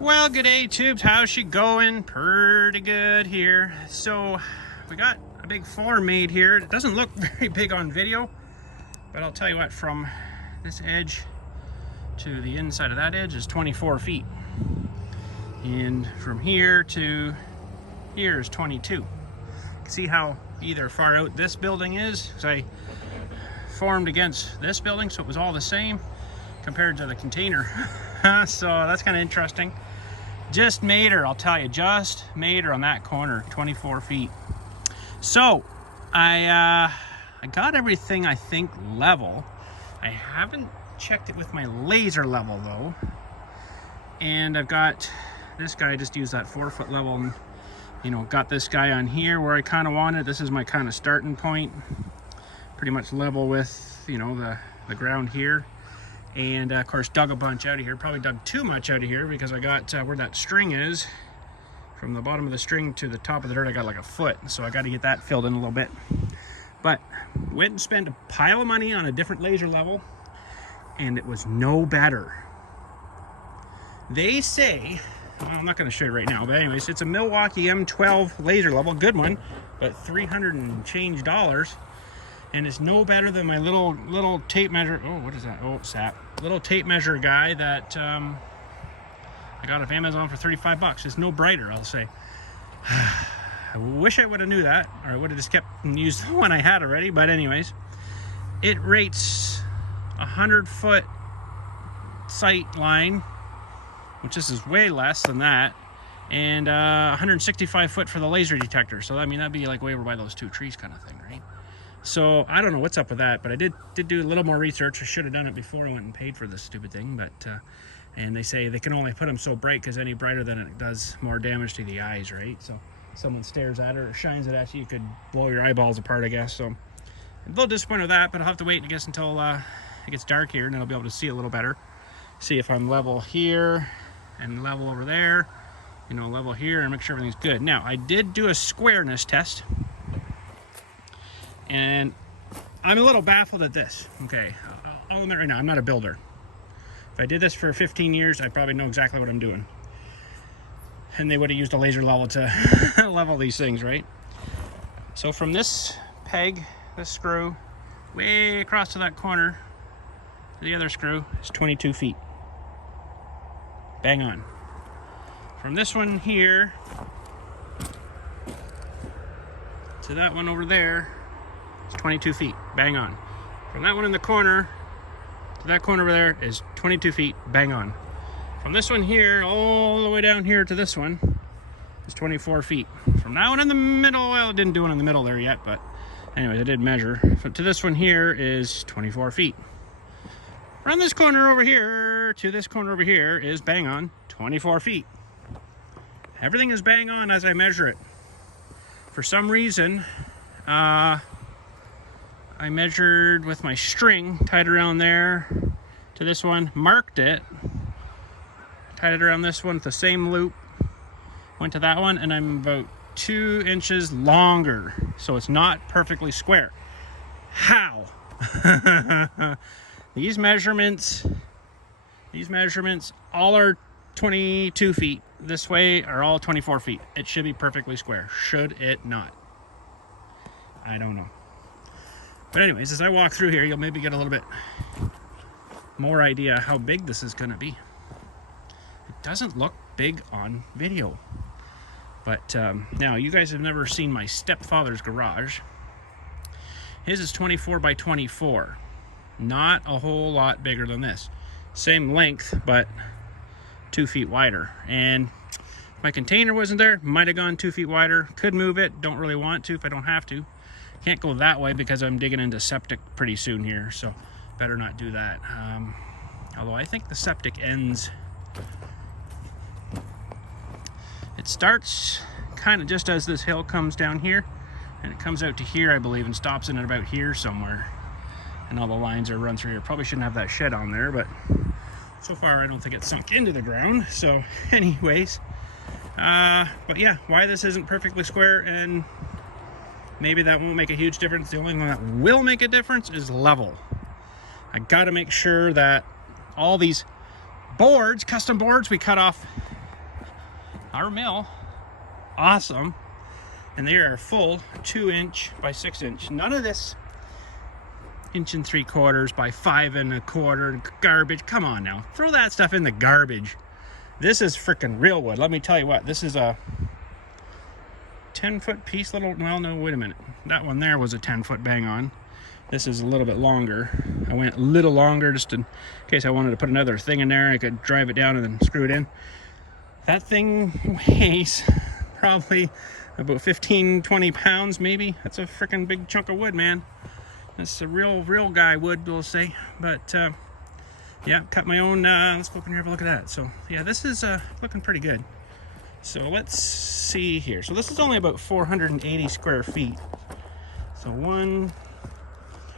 Well, good day, tubes. How's she going? Pretty good here. So we got a big form made here. It doesn't look very big on video, but I'll tell you what, from this edge to the inside of that edge is 24 feet. And from here to here is 22. See how either far out this building is? Because I formed against this building, so it was all the same compared to the container. So that's kind of interesting. Just made her, I'll tell you, just made her on that corner, 24 feet. So I got everything, I think, level. I haven't checked it with my laser level though. And I've got this guy, just use that 4-foot level, and you know, got this guy on here where I kind of wanted. This is my kind of starting point, pretty much level with, you know, the ground here. And of course dug a bunch out of here, probably dug too much out of here because I got where that string is, from the bottom of the string to the top of the dirt, I got like a foot, so I got to get that filled in a little bit. But went and spent a pile of money on a different laser level, and it was no better. They say, well, I'm not going to show you right now, but anyways, it's a Milwaukee M12 laser level, good one, but $300 and change dollars. And it's no better than my little tape measure. Oh, what is that? Oh, sap. Little tape measure guy that I got off Amazon for 35 bucks. It's no brighter, I'll say. I wish I would have knew that, or I would have just kept and used the one I had already. But anyways, it rates 100-foot sight line, which this is way less than that, and 165 foot for the laser detector. So I mean, that'd be like way over by those two trees kind of thing, right? So I don't know what's up with that, but I did do a little more research. I should have done it before I went and paid for this stupid thing, but and they say they can only put them so bright because any brighter than it does more damage to the eyes, right? So if someone stares at it or shines it at you, you could blow your eyeballs apart, I guess. So I'm a little disappointed with that, but I'll have to wait, I guess, until it gets dark here, and then I'll be able to see a little better. See if I'm level here and level over there, you know, level here, and make sure everything's good. Now, I did do a squareness test, and I'm a little baffled at this. Okay, I'll admit right now, I'm not a builder. If I did this for 15 years, I probably know exactly what I'm doing. And they would have used a laser level to level these things, right? So from this peg, this screw, way across to that corner, to the other screw, is 22 feet. Bang on. From this one here to that one over there, it's 22 feet, bang on. From that one in the corner to that corner over there is 22 feet, bang on. From this one here all the way down here to this one is 24 feet. From that one in the middle, well, I didn't do one in the middle there yet, but anyways, I did measure. So to this one here is 24 feet. From this corner over here to this corner over here is bang on 24 feet. Everything is bang on as I measure it. For some reason, I measured with my string, tied around there to this one, marked it, tied it around this one with the same loop, went to that one, and I'm about 2 inches longer, so it's not perfectly square. How? These measurements all are 22 feet. This way are all 24 feet. It should be perfectly square. Should it not? I don't know. But anyways, as I walk through here, you'll maybe get a little bit more idea how big this is going to be. It doesn't look big on video. But now, you guys have never seen my stepfather's garage. His is 24 by 24. Not a whole lot bigger than this. Same length, but 2 feet wider. And if my container wasn't there, might have gone 2 feet wider. Could move it. Don't really want to if I don't have to. Can't go that way because I'm digging into septic pretty soon here, so better not do that. Although I think the septic ends, it starts kind of just as this hill comes down here, and it comes out to here, I believe, and stops in at about here somewhere. And all the lines are run through here. Probably shouldn't have that shed on there, but so far I don't think it's sunk into the ground. So anyways, but yeah, why this isn't perfectly square, and maybe that won't make a huge difference. The only one that will make a difference is level. I got to make sure that all these boards, custom boards, we cut off our mill, awesome. And they are full 2" by 6". None of this 1 3/4 by 5 1/4 garbage. Come on now, throw that stuff in the garbage. This is freaking real wood. Let me tell you what, this is a 10-foot piece. Well, no, wait a minute. That one there was a 10-foot bang on. This is a little bit longer. I went a little longer just in case I wanted to put another thing in there. I could drive it down and then screw it in. That thing weighs probably about 15-20 pounds maybe. That's a freaking big chunk of wood, man. That's a real guy wood, we'll say. But yeah, cut my own. Let's go up in here and have a look at that. So yeah, this is looking pretty good. So let's see here. So this is only about 480 square feet. So 1,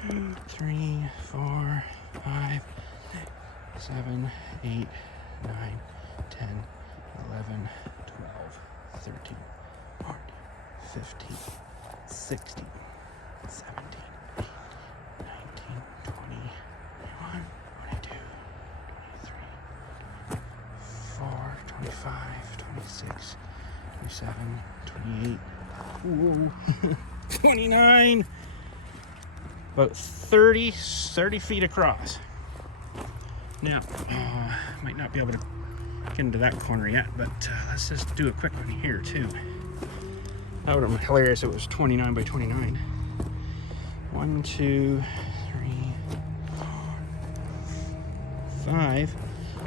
2, 3, 4, 5, 6, 7, 8, 9, 10, 11, 12, 13, 14, 15, 16, 17, 18, 19, 20, 21, 22, 23, 24, 25, 26, 27, 28, ooh, 29, about 30 feet across. Now, might not be able to get into that corner yet, but let's just do a quick one here too. That would have been hilarious if it was 29 by 29. 1, 2, 3, 4, 5,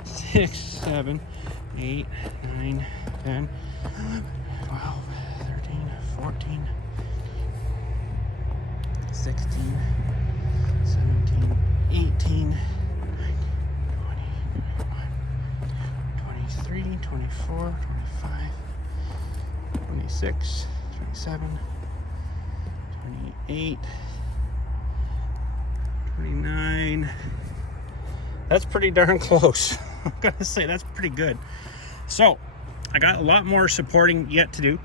6, 7, 8, 9, 10, 11, 12, 13, 14, 16, 17, 18, 23, 24, 25, 26, 27, 28, 29. That's pretty darn close. I'm gonna say that's pretty good. So I got a lot more supporting yet to do.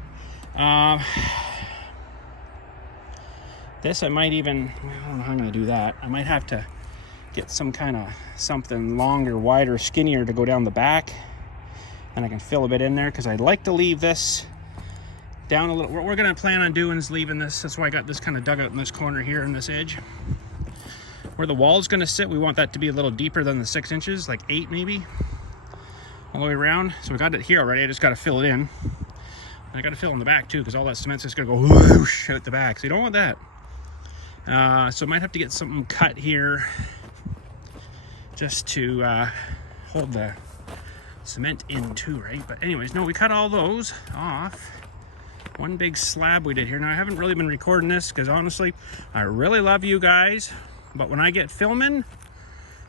This I might even, I don't know how I'm gonna do that. I might have to get some kind of something longer, wider, skinnier to go down the back. And I can fill a bit in there because I'd like to leave this down a little. What we're gonna plan on doing is leaving this. That's why I got this kind of dug out in this corner here in this edge. Where the wall is gonna sit, we want that to be a little deeper than the 6 inches, like 8 maybe, all the way around. So we got it here already. I just got to fill it in. And I got to fill in the back too because all that cement's just gonna go whoosh out the back. So you don't want that. So I might have to get something cut here just to hold the cement in too, right? But anyways, no, we cut all those off. One big slab we did here. Now I haven't really been recording this because honestly, I really love you guys, but when I get filming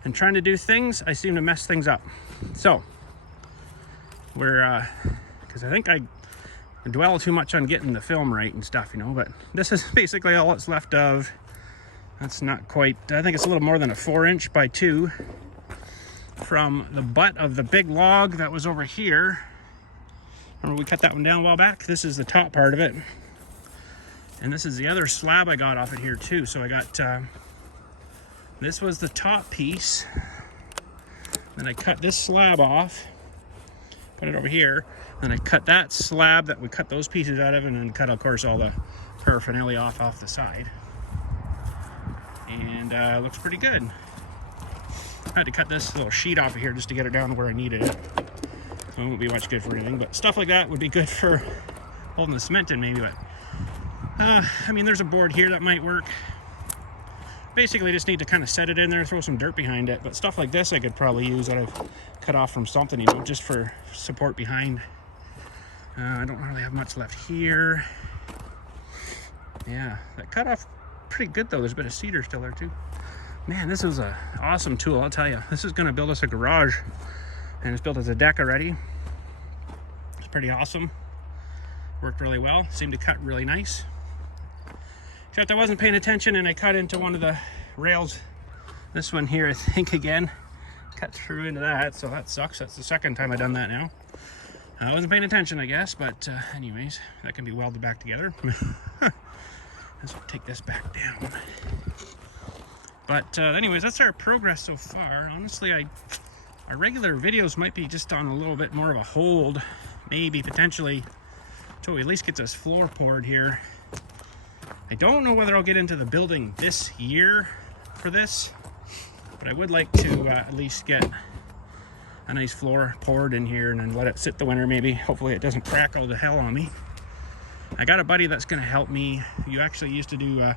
and trying to do things, I seem to mess things up. So we're because I think I dwell too much on getting the film right and stuff, you know, but this is basically all it's left of. That's not quite, I think it's a little more than a 4" by 2 from the butt of the big log that was over here. Remember we cut that one down a while back? This is the top part of it. And this is the other slab I got off it here too. So I got, this was the top piece. Then I cut this slab off, put it over here. Then I cut that slab that we cut those pieces out of, and then cut, of course, all the paraphernalia off the side. And looks pretty good. I had to cut this little sheet off of here just to get it down to where I needed it. So it won't be much good for anything, but stuff like that would be good for holding the cement in maybe. But I mean, there's a board here that might work. Basically, just need to kind of set it in there, throw some dirt behind it. But stuff like this I could probably use that I've cut off from something, you know, just for support behind. I don't really have much left here. Yeah, that cut off pretty good though. There's a bit of cedar still there too. Man, this is an awesome tool, I'll tell you. This is going to build us a garage, and it's built as a deck already. It's pretty awesome. Worked really well. Seemed to cut really nice. Except I wasn't paying attention and I cut into one of the rails. This one here, I think, again, cut through into that, so that sucks. That's the second time I've done that now. I wasn't paying attention, I guess, but anyways, that can be welded back together. Let's take this back down. But anyways, that's our progress so far. Honestly, our regular videos might be just on a little bit more of a hold maybe potentially until we at least get this floor poured here. I don't know whether I'll get into the building this year for this, but I would like to at least get a nice floor poured in here and then let it sit the winter maybe. Hopefully it doesn't crack all the hell on me. I got a buddy that's going to help me. You actually used to do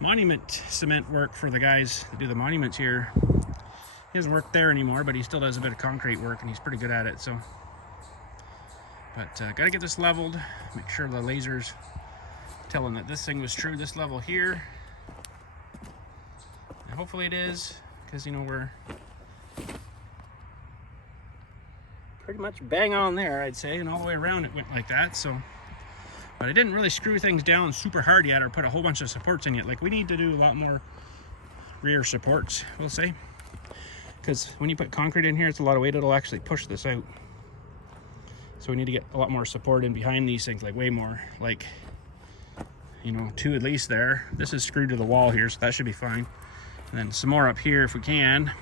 monument cement work for the guys that do the monuments here. He doesn't work there anymore, but he still does a bit of concrete work and he's pretty good at it. So, but got to get this leveled, make sure the laser's telling that this thing was true, this level here. And hopefully it is, because you know we're pretty much bang on there, I'd say, and all the way around it went like that. So, but I didn't really screw things down super hard yet or put a whole bunch of supports in yet. Like, we need to do a lot more rear supports, we'll say, because when you put concrete in here, it's a lot of weight, it'll actually push this out. So we need to get a lot more support in behind these things, like way more, like, you know, 2 at least there. This is screwed to the wall here, so that should be fine. And then some more up here if we can.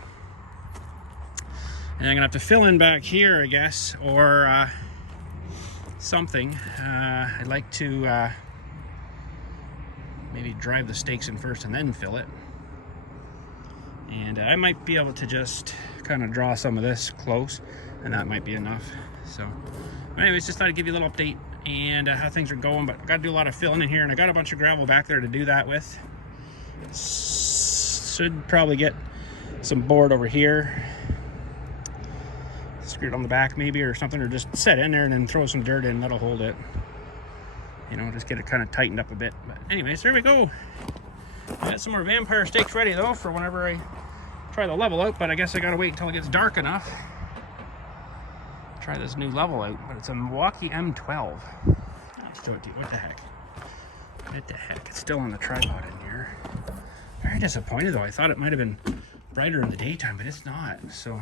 And I'm gonna have to fill in back here, I guess, or something. I'd like to maybe drive the stakes in first and then fill it. And I might be able to just kind of draw some of this close, and that might be enough. So anyways, just thought I'd give you a little update and how things are going, but I got to do a lot of filling in here, and I got a bunch of gravel back there to do that with. Should probably get some board over here, screw it on the back maybe or something, or just set in there and then throw some dirt in, that'll hold it, you know, just get it kind of tightened up a bit. But anyways, there we go. I got some more vampire stakes ready though for whenever I try the level out, but I guess I gotta wait until it gets dark enough. Try this new level out, but it's a Milwaukee M12. Let's do it. What the heck? What the heck? It's still on the tripod in here. Very disappointed though. I thought it might have been brighter in the daytime, but it's not. So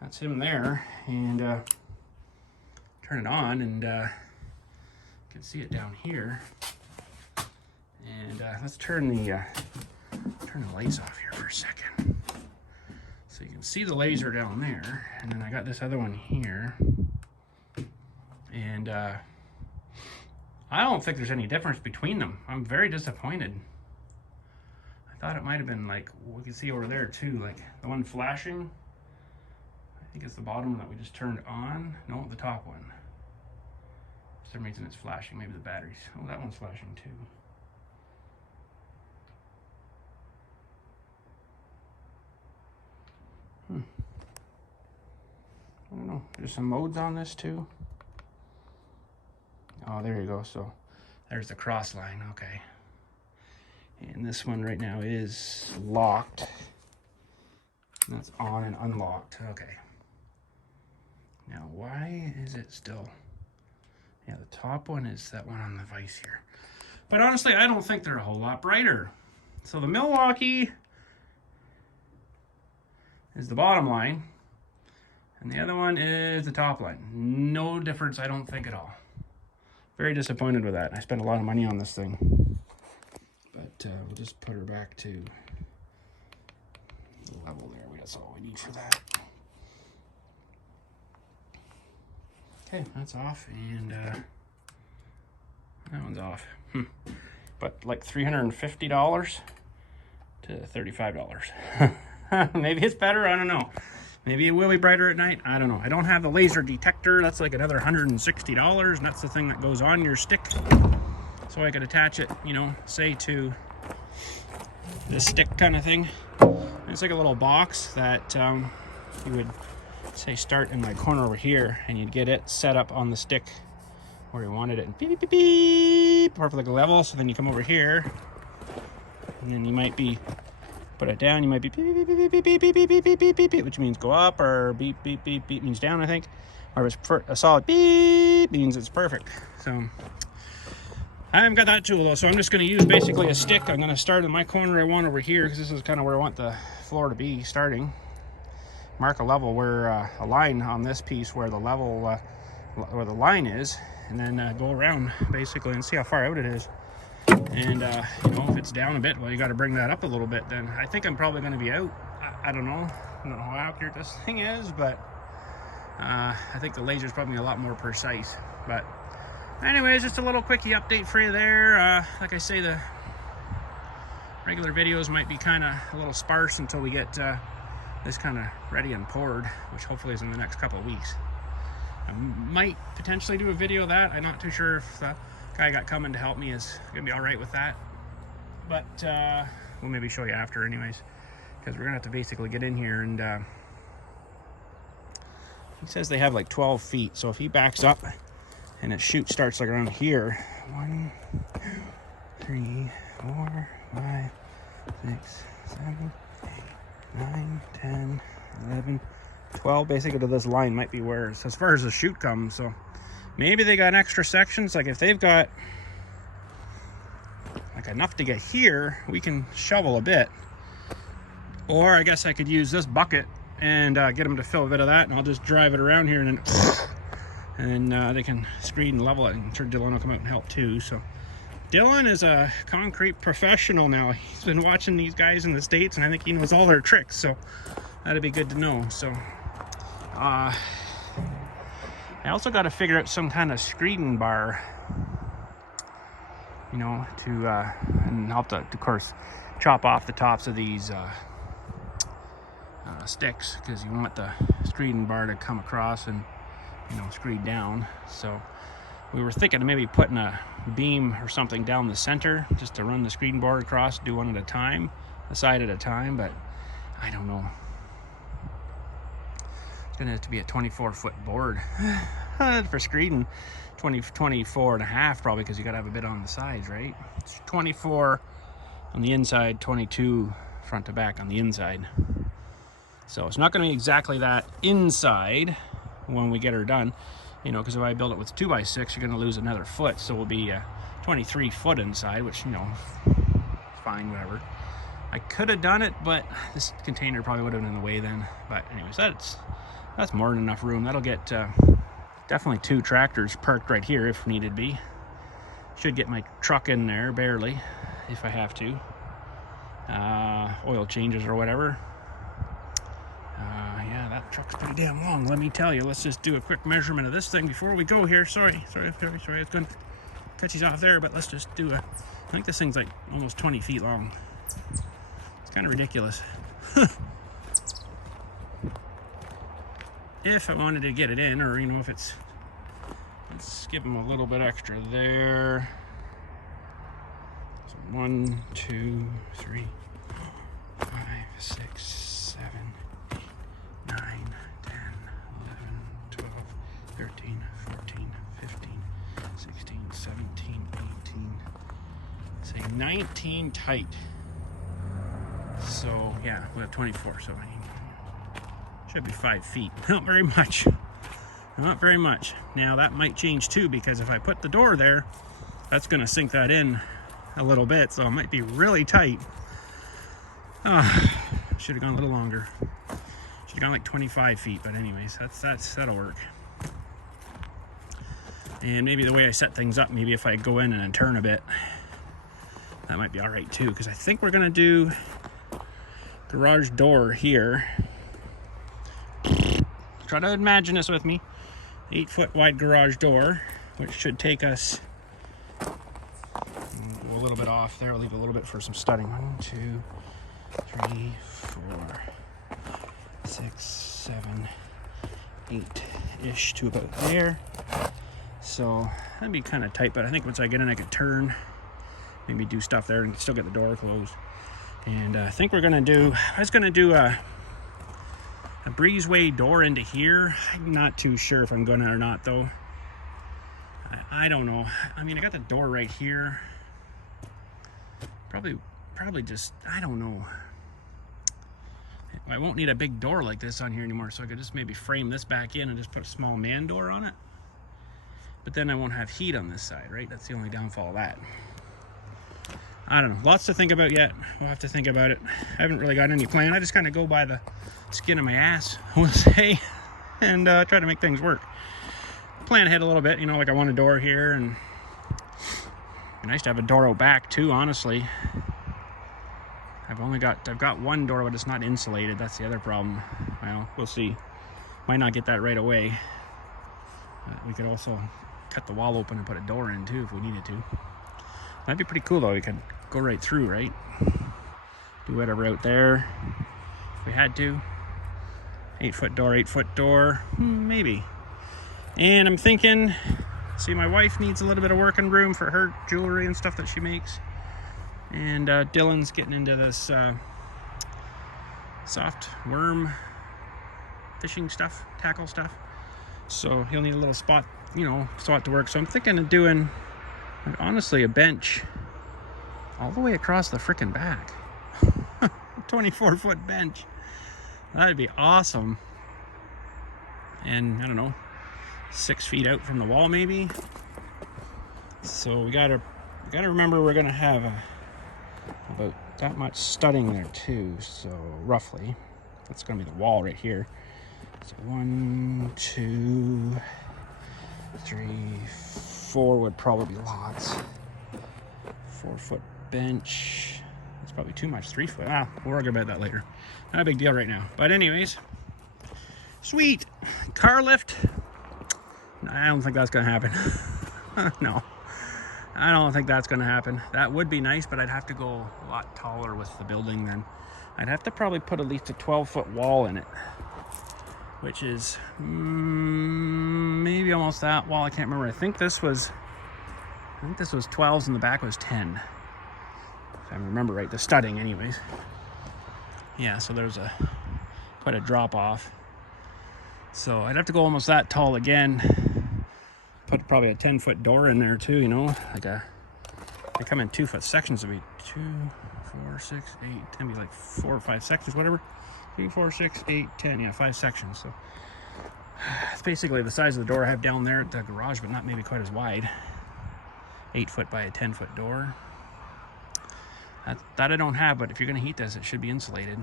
that's him there, and turn it on, and you can see it down here. And let's turn the lights off here for a second. So you can see the laser down there, and then I got this other one here, and I don't think there's any difference between them. I'm very disappointed. I thought it might have been like, we can see over there too, like the one flashing, I think it's the bottom one that we just turned on. No, the top one. For some reason it's flashing, maybe the batteries. Oh, that one's flashing too. I don't know. There's some modes on this too. Oh, there you go. So there's the cross line. Okay. And this one right now is locked. That's on and unlocked. Okay. Now, why is it still? Yeah, the top one is that one on the vise here. But honestly, I don't think they're a whole lot brighter. So the Milwaukee is the bottom line, and the other one is the top line. No difference, I don't think, at all. Very disappointed with that. I spent a lot of money on this thing. But we'll just put her back to the level there. That's all we need for that. Okay, that's off, and that one's off. But like $350 to $35. Maybe it's better, I don't know. Maybe it will be brighter at night, I don't know. I don't have the laser detector. That's like another $160, and that's the thing that goes on your stick. So I could attach it, you know, say to this stick kind of thing. It's like a little box that you would say start in my corner over here, and you'd get it set up on the stick where you wanted it, and beep, beep, beep, beep, perfectly level. So then you come over here, and then you might be, put it down, you might be beep, beep, beep, beep, beep, beep, beep, beep, beep, beep, beep, beep, which means go up, or beep, beep, beep, beep means down, I think. Or if it's a solid beep means it's perfect. So I haven't got that tool though, so I'm just going to use basically a stick. I'm going to start in my corner I want over here, because this is kind of where I want the floor to be starting. Mark a level where a line on this piece where the level where the line is, and then go around basically and see how far out it is. And you know, if it's down a bit, well, you got to bring that up a little bit. Then I think I'm probably going to be out. I don't know how accurate this thing is, but I think the laser's probably a lot more precise. But anyways, just a little quickie update for you there. Like I say, the regular videos might be kind of a little sparse until we get this kind of ready and poured, which hopefully is in the next couple of weeks. I might potentially do a video of that. I'm not too sure if the guy I got coming to help me is gonna be all right with that, but we'll maybe show you after anyways, because we're gonna have to basically get in here. And he says they have like 12 feet, so if he backs up and its chute starts like around here, 1, 2, 3, 4, 5, 6, 7, 8, 9, 10, 11, 12, basically to this line might be where, so as far as the chute comes. So maybe they got extra sections, like if they've got like enough to get here, we can shovel a bit. Or I guess I could use this bucket and get them to fill a bit of that, and I'll just drive it around here, and then they can screed and level it, and I'm sure Dylan will come out and help too. So Dylan is a concrete professional now. He's been watching these guys in the States, and I think he knows all their tricks, so that'd be good to know. So I also got to figure out some kind of screeding bar, you know, to and I'll have to, of course, chop off the tops of these sticks, because you want the screeding bar to come across and, you know, screed down. So we were thinking of maybe putting a beam or something down the center just to run the screeding board across, do one at a time, a side at a time, but I don't know. It's gonna have to be a 24-foot board for screeding. 24 and a half probably, because you gotta have a bit on the sides, right? It's 24 on the inside, 22 front to back on the inside. So it's not gonna be exactly that inside when we get her done, you know, because if I build it with 2x6, you're gonna lose another foot, so we'll be 23 foot inside, which, you know, fine, whatever. I could have done it, but this container probably would have been in the way then. But anyways, that's more than enough room. That'll get definitely 2 tractors parked right here if needed be. Should get my truck in there barely if I have to. Oil changes or whatever. Yeah, that truck's pretty damn long, let me tell you. Let's just do a quick measurement of this thing before we go here. Sorry. I was going to cut you off there, but let's just do I think this thing's like almost 20 feet long. It's kind of ridiculous. If I wanted to get it in, or, you know, if it's, let's give them a little bit extra there. So 1, 2, 3, 5, 6, 7, 8, 9, 10, 11, 12, 13, 14, 15, 16, 17, 18, say 19 tight. So yeah, we have 24, so should be 5 feet. Not very much. Not very much. Now that might change too, because if I put the door there, that's gonna sink that in a little bit, so it might be really tight. Should have gone a little longer. Should have gone like 25 feet, but anyways, that'll work. And maybe the way I set things up, maybe if I go in and turn a bit, that might be all right too, because I think we're gonna do garage door here. Try to imagine this with me. 8-foot wide garage door, which should take us, go a little bit off there. I'll leave a little bit for some studding. 1, 2, 3, 4, 6, 7, 8-ish to about there. So that'd be kind of tight, but I think once I get in, I could turn, maybe do stuff there and still get the door closed. And I think we're gonna do, I was gonna do a breezeway door into here. I'm not too sure if I'm gonna or not though. I don't know. I mean, I got the door right here. Probably just, I don't know. I won't need a big door like this on here anymore, so I could just maybe frame this back in and just put a small man door on it. But then I won't have heat on this side, right? That's the only downfall of that. I don't know. Lots to think about yet. We'll have to think about it. I haven't really got any plan. I just kind of go by the skin of my ass, we'll say, and try to make things work. Plan ahead a little bit, you know, like I want a door here, and it'd be nice to have a door out back too, honestly. I've got one door, but it's not insulated. That's the other problem. Well, we'll see. Might not get that right away. We could also cut the wall open and put a door in too if we needed to. That'd be pretty cool though. We could go right through, right? Do whatever out there if we had to. 8-foot door, 8-foot door, maybe. And I'm thinking, see, my wife needs a little bit of working room for her jewelry and stuff that she makes. And Dylan's getting into this soft worm fishing stuff, tackle stuff. So he'll need a little spot, you know, spot to work. So I'm thinking of doing, like, honestly, a bench all the way across the freaking back. 24-foot bench. That'd be awesome. And I don't know, 6 feet out from the wall maybe. So we gotta remember we're gonna have about that much studding there too. So roughly, that's gonna be the wall right here. So 1, 2, 3, 4 would probably be lots. 4-foot bench. That's probably too much. 3 foot. We'll argue about that later. Not a big deal right now. But anyways, sweet car lift. I don't think that's gonna happen. No, I don't think that's gonna happen. That would be nice, but I'd have to go a lot taller with the building then. I'd have to probably put at least a 12-foot wall in it, which is maybe almost that wall. I can't remember. I think this was 12s and the back was 10. If I remember right, the studding anyways. Yeah, so there's quite a drop off. So I'd have to go almost that tall again. Put probably a 10-foot door in there too, you know, like they come in 2-foot sections. It'd be 2, 4, 6, 8, 10, be like 4 or 5 sections, whatever. 3, 4, 6, 8, 10, yeah, 5 sections. So it's basically the size of the door I have down there at the garage, but not maybe quite as wide. 8-foot by a 10-foot door. That I don't have, but if you're gonna heat this, it should be insulated.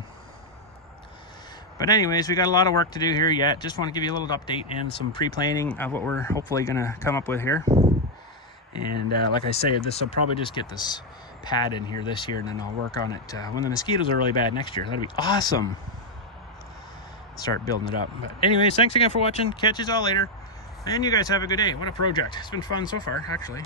But anyways, we got a lot of work to do here yet. Just want to give you a little update and some pre-planning of what we're hopefully gonna come up with here. And like I say, this will probably just get this pad in here this year, and then I'll work on it when the mosquitoes are really bad next year. That'd be awesome. Start building it up. But anyways, thanks again for watching. Catch you all later. And you guys have a good day. What a project. It's been fun so far, actually.